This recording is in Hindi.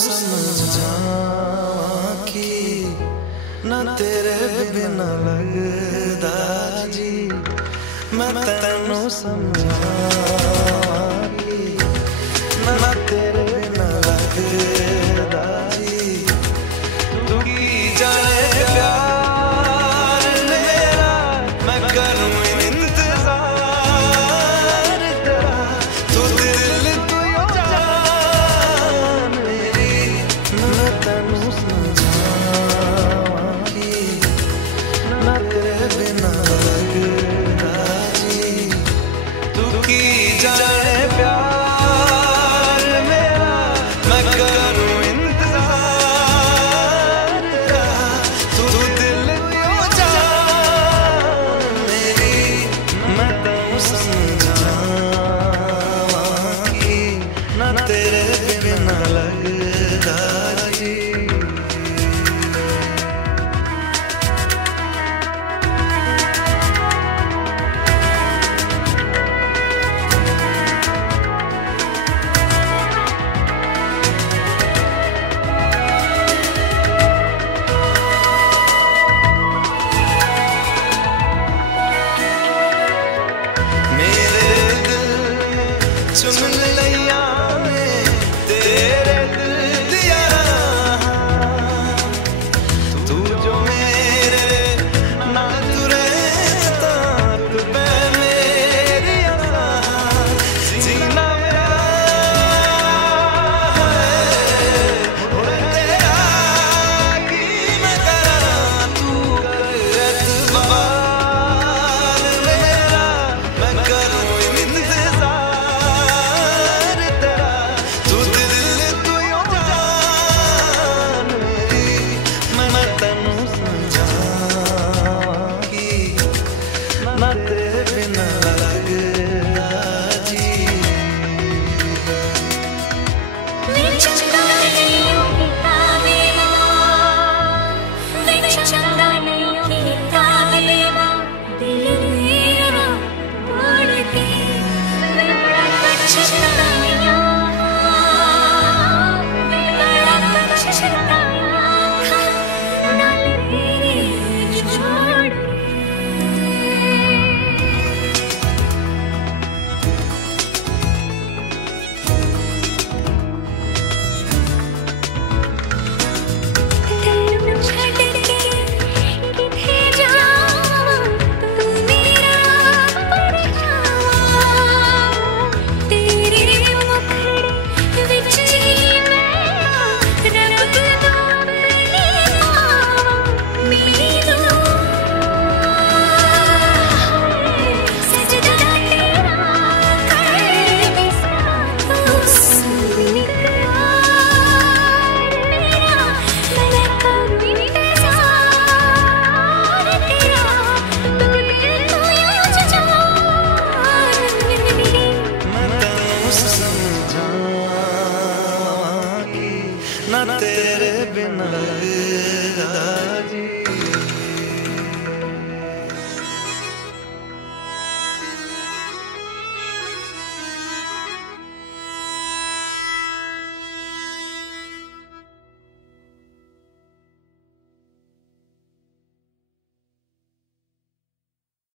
समझावा कि ना तेरे बिना लगदा जी, मैं तेनू समझावा कि ना तेरे बिना लगदा जी। तू की जाने प्यार मेरा, मैं करूँ इंतजार तेरा। तू दिल तू जान मेरी, मैं तेनू समझावा कि ना तेरे बिना लगदा जी। तू की जाने प्यार मेरा, मैं करूँ इंतजार तेरा। तू दिल क्यों जान मेरी, मैं तेनू समझावा कि ना तेरे बिना लगदा जी। चुन लिया मैं तेरे दिल दिया, तू जो मेरे ना तुरे ताक पे मेरी जीना मेरा तेरा की मैं करा। तू कर एतबार मेरा, मैं करूँ इंतजार। ना तेरे बिना लगदा जी। ना तेरे बिना लगदा जी।